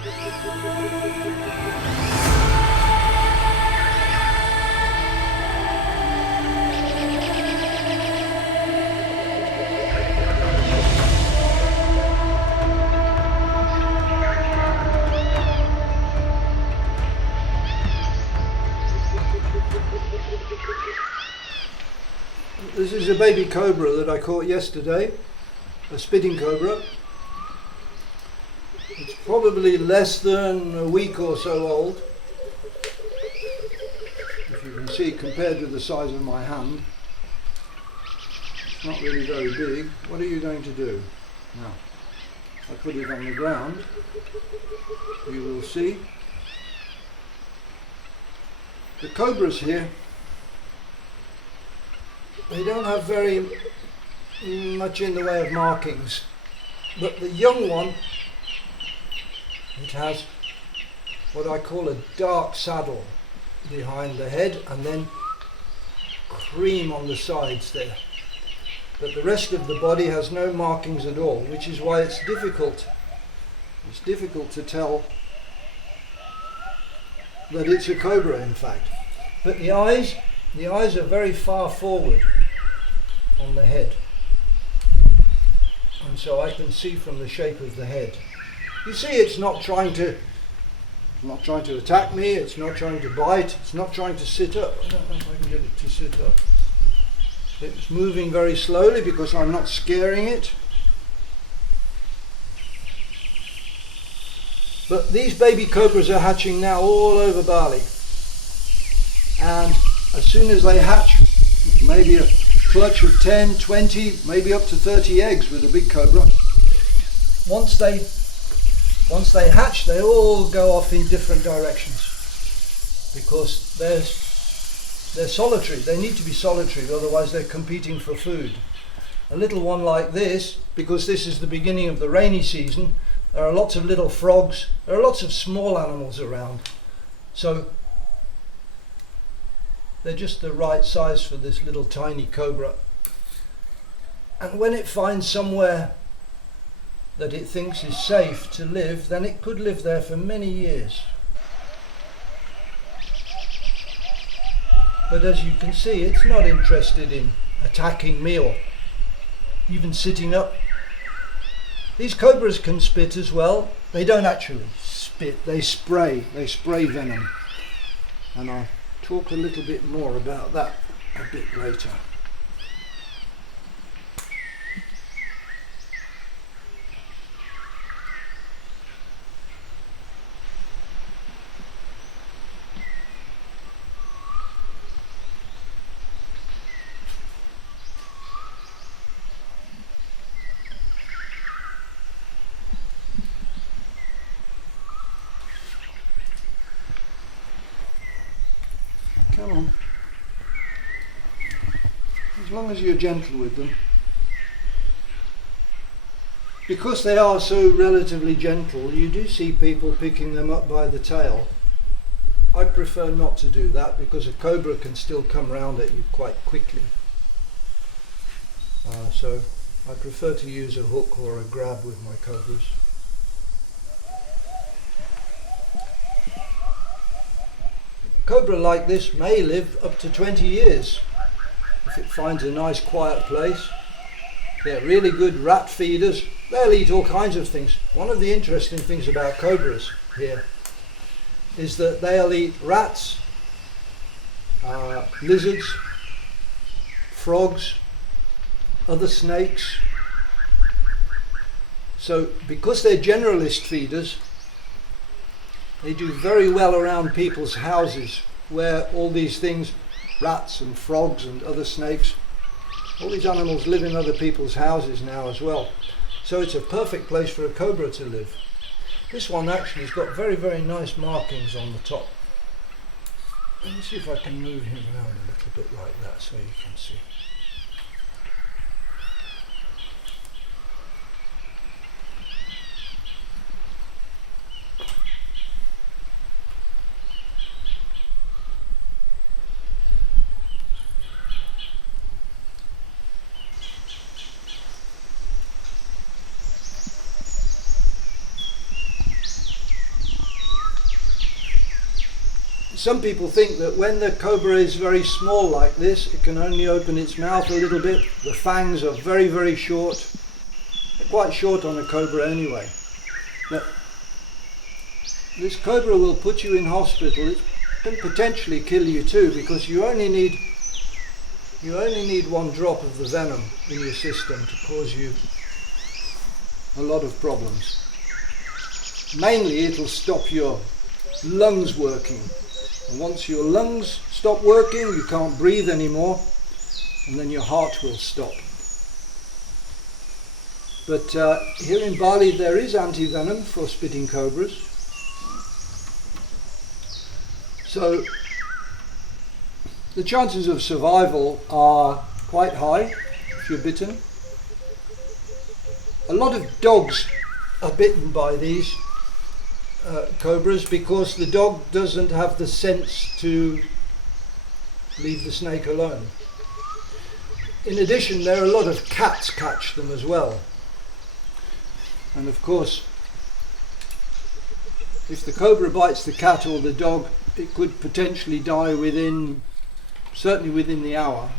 This is a baby cobra that I caught yesterday, a spitting cobra. It's probably less than a week or so old. If you can see, compared with the size of my hand, it's not really very big. What are you going to do? Now, I put it on the ground. You will see. The cobras here, they don't have very much in the way of markings, but the young one, it has what I call a dark saddle behind the head and then cream on the sides there. But the rest of the body has no markings at all, which is why it's difficult to tell that it's a cobra in fact. But the eyes are very far forward on the head, and so I can see from the shape of the head. You see, it's not trying to attack me, it's not trying to bite, it's not trying to sit up. I don't know if I can get it to sit up. It's moving very slowly because I'm not scaring it. But these baby cobras are hatching now all over Bali, and as soon as they hatch, maybe a clutch of 10, 20, maybe up to 30 eggs with a big cobra. Once they hatch, they all go off in different directions because they're solitary. They need to be solitary, otherwise they're competing for food. A little one like this, because this is the beginning of the rainy season, there are lots of little frogs, there are lots of small animals around. So they're just the right size for this little tiny cobra. And when it finds somewhere that it thinks is safe to live, then it could live there for many years. But as you can see, it's not interested in attacking me or even sitting up. These cobras can spit as well. They don't actually spit, they spray venom. And I'll talk a little bit more about that a bit later. Come on. As long as you're gentle with them. Because they are so relatively gentle, you do see people picking them up by the tail. I prefer not to do that because a cobra can still come round at you quite quickly. So I prefer to use a hook or a grab with my cobras. Cobra like this may live up to 20 years if it finds a nice quiet place. They're really good rat feeders. They'll eat all kinds of things. One of the interesting things about cobras here is that they'll eat rats, lizards, frogs, other snakes. So because they're generalist feeders, they do very well around people's houses where all these things, rats and frogs and other snakes, all these animals live in other people's houses now as well. So it's a perfect place for a cobra to live. This one actually has got very, very nice markings on the top. Let me see if I can move him around a little bit like that so you can see. some people think that when the cobra is very small like this, it can only open its mouth a little bit. The fangs are very, very short. They're quite short on a cobra anyway. Now, this cobra will put you in hospital. It can potentially kill you too, because you only need 1 drop of the venom in your system to cause you a lot of problems. Mainly it'll stop your lungs working. And once your lungs stop working, you can't breathe anymore, and then your heart will stop. But here in Bali there is anti-venom for spitting cobras. So the chances of survival are quite high if you're bitten. A lot of dogs are bitten by these cobras because the dog doesn't have the sense to leave the snake alone. In addition, there are a lot of cats catch them as well. And of course, if the cobra bites the cat or the dog, it could potentially die certainly within the hour.